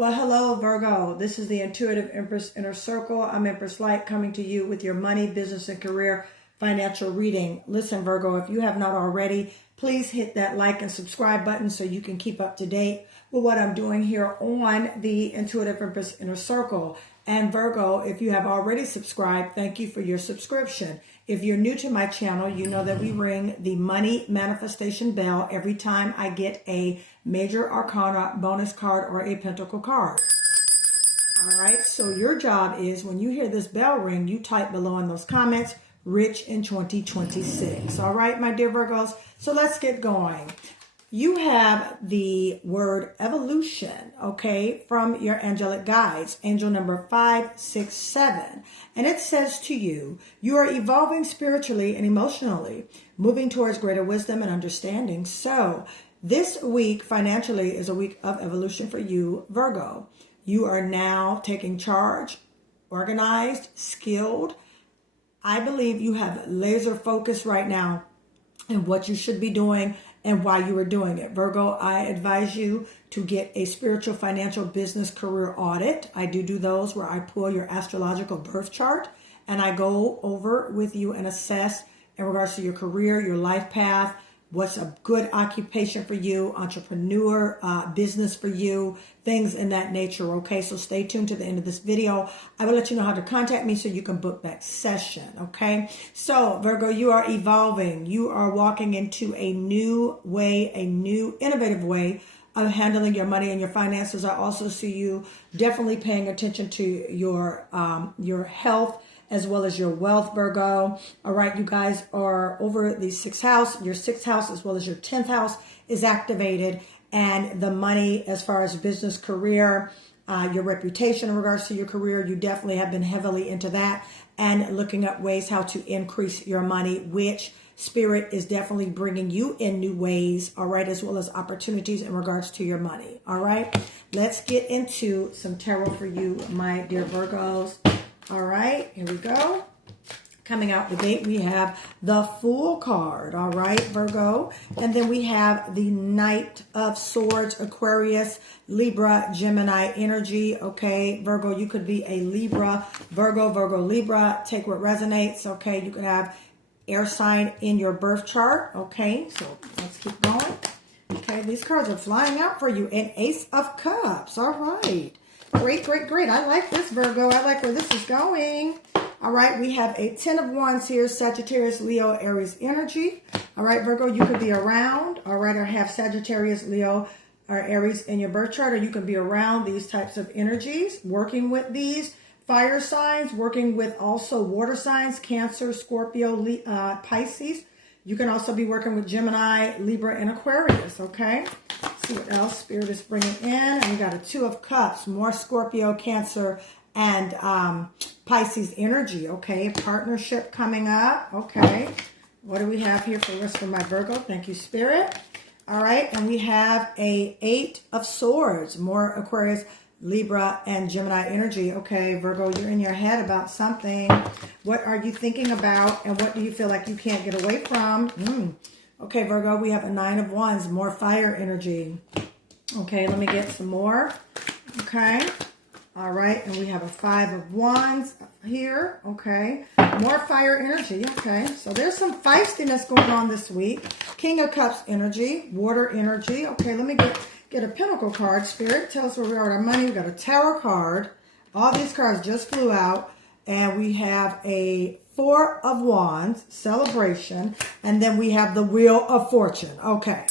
Well, hello, Virgo. This is the Intuitive Empress Inner Circle. I'm Empress Light coming to you with your money, business, and career financial reading. Listen, Virgo, if you have not already, please hit that like and subscribe button so you can keep up to date with what I'm doing here on the Intuitive Empress Inner Circle. And Virgo, if you have already subscribed, thank you for your subscription. If you're new to my channel, you know that we ring the money manifestation bell every time I get a major arcana bonus card or a pentacle card. All right, so your job is when you hear this bell ring, you type below in those comments, rich in 2026. All right, my dear Virgos, so let's get going. You have the word evolution, okay, from your angelic guides, angel number 567. And it says to you, you are evolving spiritually and emotionally, moving towards greater wisdom and understanding. So this week financially is a week of evolution for you, Virgo. You are now taking charge, organized, skilled. I believe you have laser focus right now in what you should be doing and why you are doing it. Virgo, I advise you to get a spiritual, financial, business, career audit. I do those where I pull your astrological birth chart and I go over with you and assess in regards to your career, your life path, what's a good occupation for you, entrepreneur, business for you, things in that nature, okay? So stay tuned to the end of this video. I will let you know how to contact me so you can book that session, okay? So, Virgo, you are evolving. You are walking into a new way, a new innovative way of handling your money and your finances. I also see you definitely paying attention to your health, as well as your wealth, Virgo. All right, you guys are over the 6th house. Your 6th house as well as your 10th house is activated. And the money as far as business, career, your reputation in regards to your career, you definitely have been heavily into that and looking at ways how to increase your money, which Spirit is definitely bringing you in new ways, all right, as well as opportunities in regards to your money, all right? Let's get into some tarot for you, my dear Virgos. All right, here we go. Coming out the gate, we have the Fool card, all right, Virgo. And then we have the Knight of Swords, Aquarius, Libra, Gemini energy, okay? Virgo, you could be a Libra, Virgo, Libra, take what resonates, okay? You could have air sign in your birth chart, okay? So let's keep going. Okay, these cards are flying out for you. An Ace of Cups, all right. Great, great, great. I like this, Virgo. I like where this is going. All right, we have a 10 of Wands here, Sagittarius, Leo, Aries energy. All right, Virgo, you could be around, all right, or have Sagittarius, Leo, or Aries in your birth chart, or you can be around these types of energies, working with these fire signs, working with also water signs, Cancer, Scorpio, Pisces. You can also be working with Gemini, Libra, and Aquarius, okay? Let's see what else Spirit is bringing in. And we got a 2 of Cups, more Scorpio, Cancer, and Pisces energy, okay? Partnership coming up, okay? What do we have here for us for my Virgo? Thank you, Spirit. All right, and we have a 8 of Swords, more Aquarius, Libra, and Gemini energy. Okay, Virgo, you're in your head about something. What are you thinking about, and what do you feel like you can't get away from? Okay, Virgo, we have a 9 of Wands, more fire energy. Okay, let me get some more. Okay, all right, and we have a 5 of Wands here. Okay, more fire energy. Okay, so there's some feistiness going on this week. King of Cups energy, water energy. Okay, let me get a Pentacle card, Spirit. Tell us where we are with our money. We got a Tower card. All these cards just flew out. And we have a 4 of Wands, celebration. And then we have the Wheel of Fortune. Okay.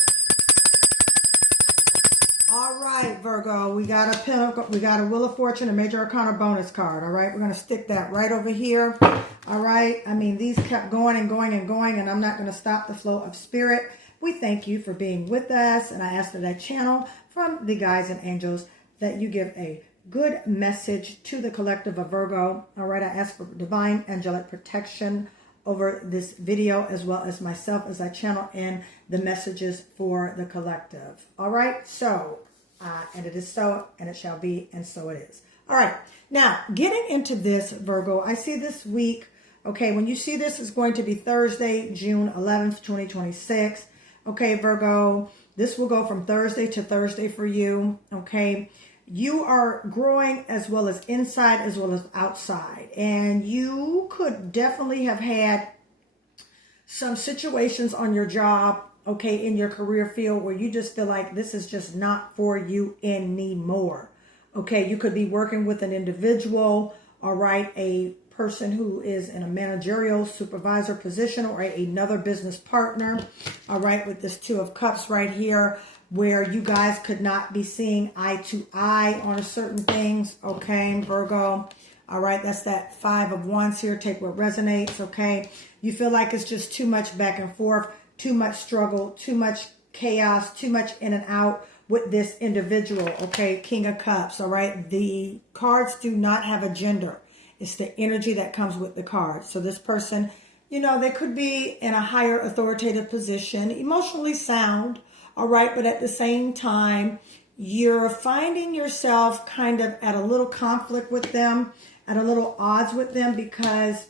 All right, Virgo. We got a Pentacle. We got a Wheel of Fortune, a Major Arcana bonus card. All right. We're going to stick that right over here. All right. I mean, these kept going and going and going. And I'm not going to stop the flow of Spirit. We thank you for being with us, and I ask that I channel from the guides and angels that you give a good message to the collective of Virgo. All right, I ask for divine angelic protection over this video as well as myself as I channel in the messages for the collective. All right, so, and it is so, and it shall be, and so it is. All right, now getting into this, Virgo, I see this week, okay, when you see this, it's going to be Thursday, June 11th, 2026. Okay, Virgo, this will go from Thursday to Thursday for you, okay? you are growing as well as inside as well as outside. And you could definitely have had some situations on your job, okay, in your career field where you just feel like this is just not for you anymore. Okay, you could be working with an individual, all right, a person who is in a managerial supervisor position or another business partner, all right, with this Two of Cups right here, where you guys could not be seeing eye to eye on certain things, okay, Virgo. All right, that's that Five of Wands here. Take what resonates, okay? You feel like it's just too much back and forth, too much struggle, too much chaos, too much in and out with this individual, okay? King of Cups, all right? The cards do not have a gender. It's the energy that comes with the cards. So this person, you know, they could be in a higher authoritative position, emotionally sound, all right? But at the same time, you're finding yourself kind of at a little conflict with them, at a little odds with them, because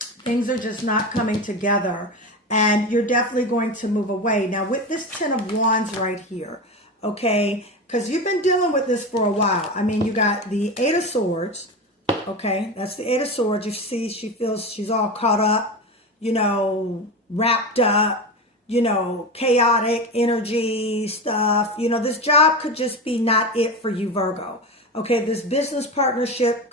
things are just not coming together. And you're definitely going to move away. Now, with this Ten of Wands right here, okay, because you've been dealing with this for a while. I mean, you got the Eight of Swords, okay? That's the Eight of Swords. You see, she feels she's all caught up, you know, wrapped up, you know, chaotic energy stuff. You know, this job could just be not it for you, Virgo. Okay, this business partnership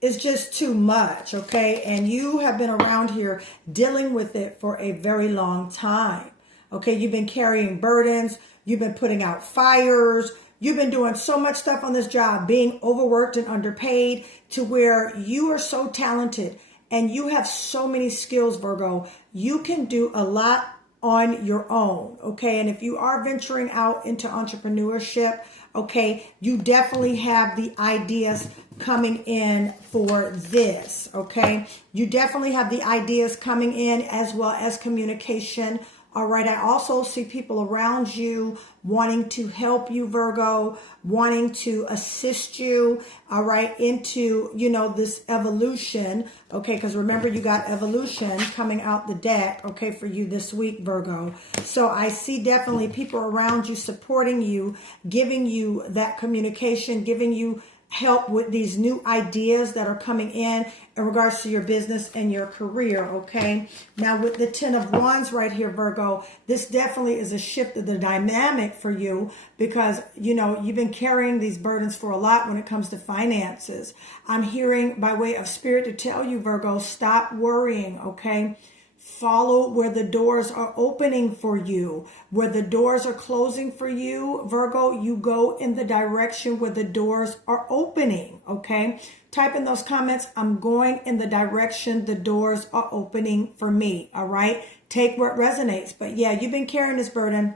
is just too much, okay? And you have been around here dealing with it for a very long time. Okay, you've been carrying burdens, you've been putting out fires, you've been doing so much stuff on this job, being overworked and underpaid, to where you are so talented and you have so many skills, Virgo. You can do a lot on your own, okay? And if you are venturing out into entrepreneurship, okay, you definitely have the ideas coming in for this, okay? You definitely have the ideas coming in, as well as communication. All right, I also see people around you wanting to help you, Virgo, wanting to assist you, all right, into, you know, this evolution, okay, because remember, you got evolution coming out the deck, okay, for you this week, Virgo. So I see definitely people around you supporting you, giving you that communication, giving you help with these new ideas that are coming in regards to your business and your career, okay? Now, with the Ten of Wands right here, Virgo, this definitely is a shift of the dynamic for you, because, you know, you've been carrying these burdens for a lot when it comes to finances. I'm hearing by way of spirit to tell you, Virgo, stop worrying, okay? Follow where the doors are opening for you. Where the doors are closing for you, Virgo, you go in the direction where the doors are opening, okay? Type in those comments, I'm going in the direction the doors are opening for me, all right? Take what resonates. But yeah, you've been carrying this burden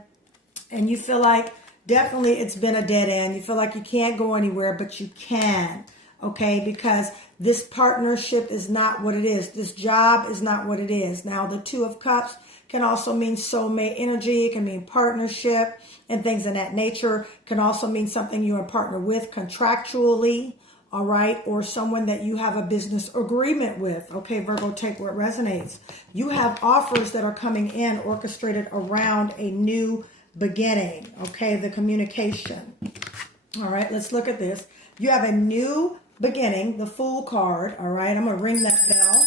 and you feel like definitely it's been a dead end. You feel like you can't go anywhere, but you can, okay? Because this partnership is not what it is. This job is not what it is. Now, the Two of Cups can also mean soulmate energy. It can mean partnership and things of that nature. Can also mean something you're a partner with contractually, all right? Or someone that you have a business agreement with. Okay, Virgo, take what resonates. You have offers that are coming in orchestrated around a new beginning, okay? The communication. All right, let's look at this. You have a new beginning, the Fool card, all right? I'm going to ring that bell.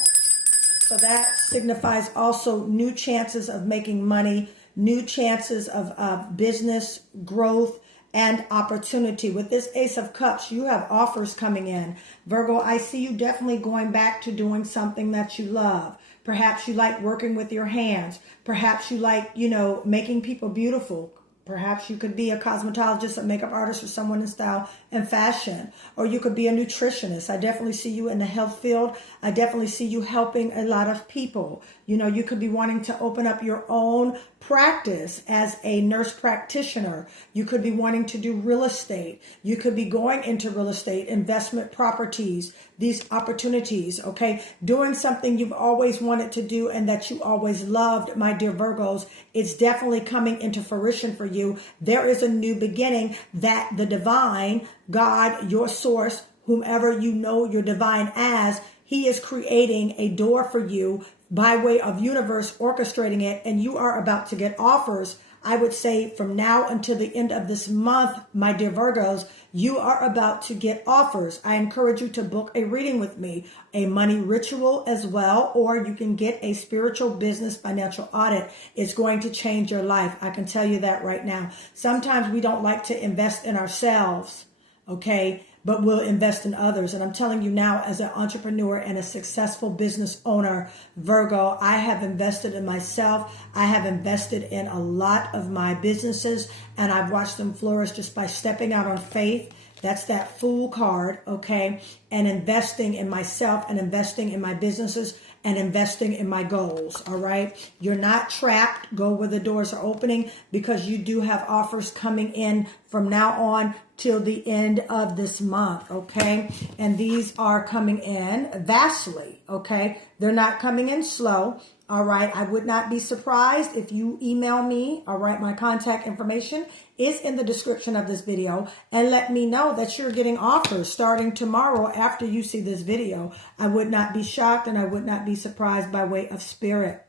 So that signifies also new chances of making money, new chances of business growth and opportunity. With this Ace of Cups, you have offers coming in. Virgo, I see you definitely going back to doing something that you love. Perhaps you like working with your hands. Perhaps you like, you know, making people beautiful. Perhaps you could be a cosmetologist, a makeup artist, or someone in style and fashion. Or you could be a nutritionist. I definitely see you in the health field. I definitely see you helping a lot of people. You know, you could be wanting to open up your own practice as a nurse practitioner. You could be wanting to do real estate. You could be going into real estate, investment properties, these opportunities, okay? Doing something you've always wanted to do and that you always loved, my dear Virgos. It's definitely coming into fruition for you. There is a new beginning that the divine, God, your source, whomever you know your divine as, he is creating a door for you by way of universe orchestrating it, and you are about to get offers I would say from now until the end of this month, my dear Virgos, you are about to get offers. I encourage you to book a reading with me, a money ritual as well, or you can get a spiritual business financial audit. It's going to change your life. I can tell you that right now. Sometimes we don't like to invest in ourselves, okay? But we'll invest in others. And I'm telling you now, as an entrepreneur and a successful business owner, Virgo, I have invested in myself. I have invested in a lot of my businesses, and I've watched them flourish just by stepping out on faith. That's that Fool card, okay? And investing in myself and investing in my businesses and investing in my goals, all right? You're not trapped. Go where the doors are opening, because you do have offers coming in from now on till the end of this month, okay? And these are coming in vastly, okay? They're not coming in slow, all right? I would not be surprised if you email me, all right? My contact information is in the description of this video, and let me know that you're getting offers starting tomorrow after you see this video. I would not be shocked and I would not be surprised by way of spirit.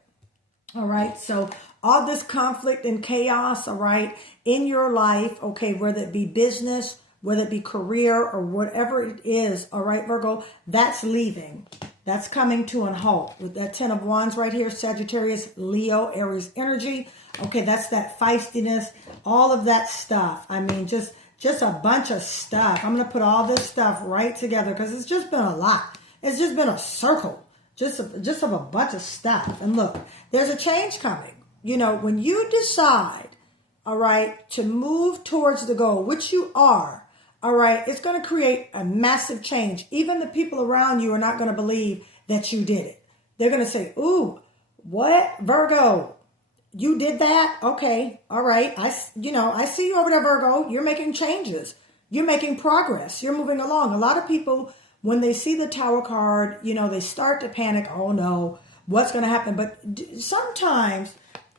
All right. So all this conflict and chaos, all right, in your life, okay, whether it be business, whether it be career or whatever it is, all right, Virgo, that's leaving. That's coming to a halt with that 10 of Wands right here, Sagittarius, Leo, Aries energy. Okay, that's that feistiness, all of that stuff. I mean, just a bunch of stuff. I'm going to put all this stuff right together because it's just been a lot. It's just been a circle, just of a bunch of stuff. And look, there's a change coming. You know, when you decide, all right, to move towards the goal, which you are, all right, it's going to create a massive change. Even the people around you are not going to believe that you did it. They're going to say, ooh, what? Virgo, you did that? Okay, all right. I see you over there, Virgo. You're making changes. You're making progress. You're moving along. A lot of people, when they see the Tower card, you know, they start to panic. Oh, no, what's going to happen? But sometimes,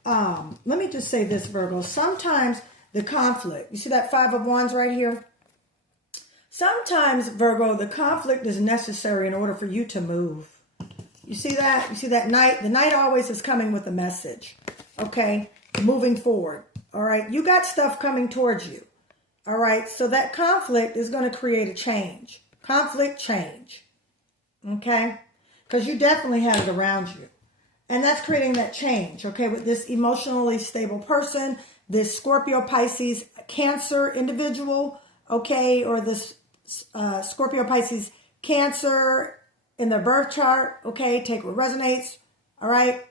let me just say this, Virgo. Sometimes the conflict, you see that 5 of Wands right here? Sometimes, Virgo, the conflict is necessary in order for you to move. You see that? You see that knight? The knight always is coming with a message, okay? Moving forward, all right? You got stuff coming towards you, all right? So that conflict is going to create a change. Conflict, change, okay? Because you definitely have it around you. And that's creating that change, okay? With this emotionally stable person, this Scorpio, Pisces, Cancer individual, okay? Or this Scorpio, Pisces, Cancer in their birth chart, okay? Take what resonates, all right?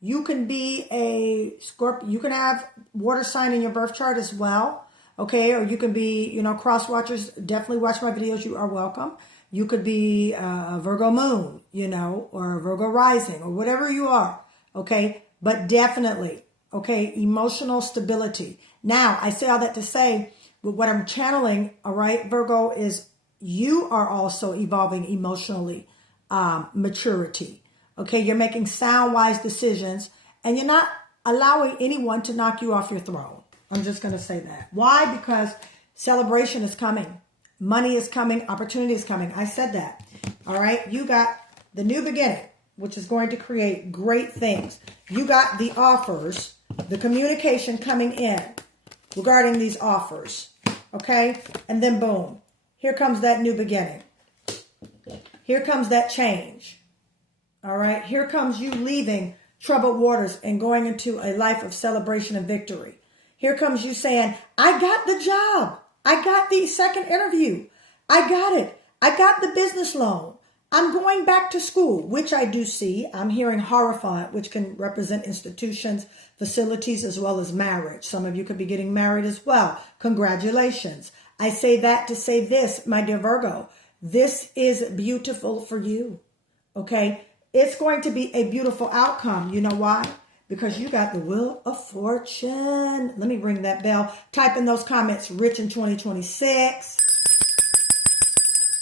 You can be a Scorpio, you can have water sign in your birth chart as well, okay? Or you can be, you know, cross watchers, definitely watch my videos, you are welcome. You could be a Virgo moon, you know, or a Virgo rising, or whatever you are, okay? But definitely, okay, emotional stability. Now, I say all that to say, but what I'm channeling, all right, Virgo, is you are also evolving emotionally, maturity. Okay, you're making sound, wise decisions, and you're not allowing anyone to knock you off your throne. I'm just going to say that. Why? Because celebration is coming. Money is coming. Opportunity is coming. I said that. All right, you got the new beginning, which is going to create great things. You got the offers, the communication coming in regarding these offers. Okay, and then boom, here comes that new beginning. Here comes that change. All right, here comes you leaving troubled waters and going into a life of celebration and victory. Here comes you saying, I got the job. I got the second interview. I got it. I got the business loan. I'm going back to school, which I do see. I'm hearing horrified, which can represent institutions, facilities, as well as marriage. Some of you could be getting married as well. Congratulations. I say that to say this, my dear Virgo. This is beautiful for you, okay? It's going to be a beautiful outcome. You know why? Because you got the Wheel of Fortune. Let me ring that bell. Type in those comments, rich in 2026.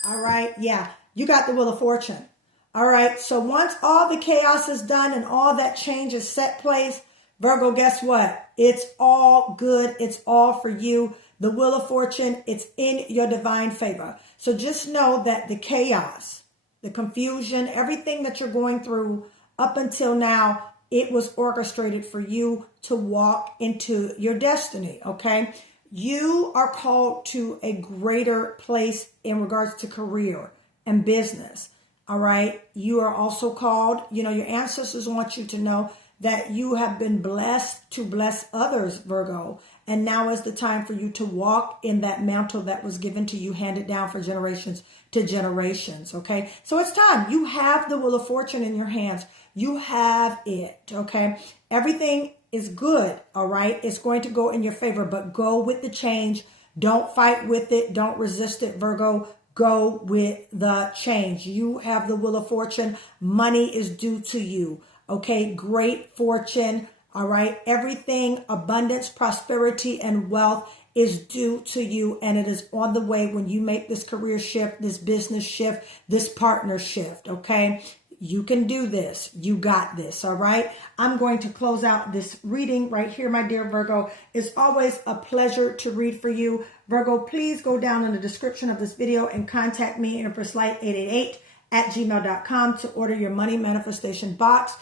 All right, yeah. You got the Wheel of Fortune. All right. So once all the chaos is done and all that change is set place, Virgo, guess what? It's all good. It's all for you. The Wheel of Fortune, it's in your divine favor. So just know that the chaos, the confusion, everything that you're going through up until now, it was orchestrated for you to walk into your destiny, okay? You are called to a greater place in regards to career and business, all right? You are also called, your ancestors want you to know that you have been blessed to bless others, Virgo. And now is the time for you to walk in that mantle that was given to you, handed down for generations to generations, okay? So it's time. You have the wheel of fortune in your hands. You have it, okay? Everything is good, all right? It's going to go in your favor, but go with the change. Don't fight with it. Don't resist it, Virgo. Go with the change. You have the wheel of fortune. Money is due to you. Okay, great fortune, all right? Everything, abundance, prosperity, and wealth is due to you, and it is on the way when you make this career shift, this business shift, this partner shift, okay? You can do this. You got this, all right? I'm going to close out this reading right here, my dear Virgo. It's always a pleasure to read for you. Virgo, please go down in the description of this video and contact me, Empress Light 888 at gmail.com, to order your money manifestation box.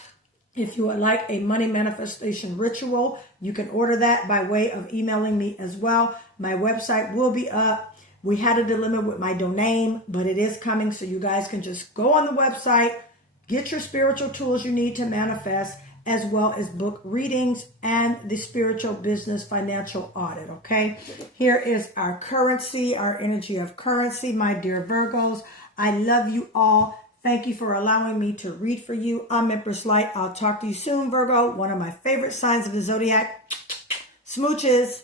If you would like a money manifestation ritual, you can order that by way of emailing me as well. My website will be up. We had a dilemma with my domain, but it is coming, so you guys can just go on the website, get your spiritual tools you need to manifest, as well as book readings and the spiritual business financial audit, okay? Here is our currency, our energy of currency, my dear Virgos. I love you all. Thank you for allowing me to read for you. I'm Empress Light. I'll talk to you soon, Virgo. One of my favorite signs of the zodiac. Smooches.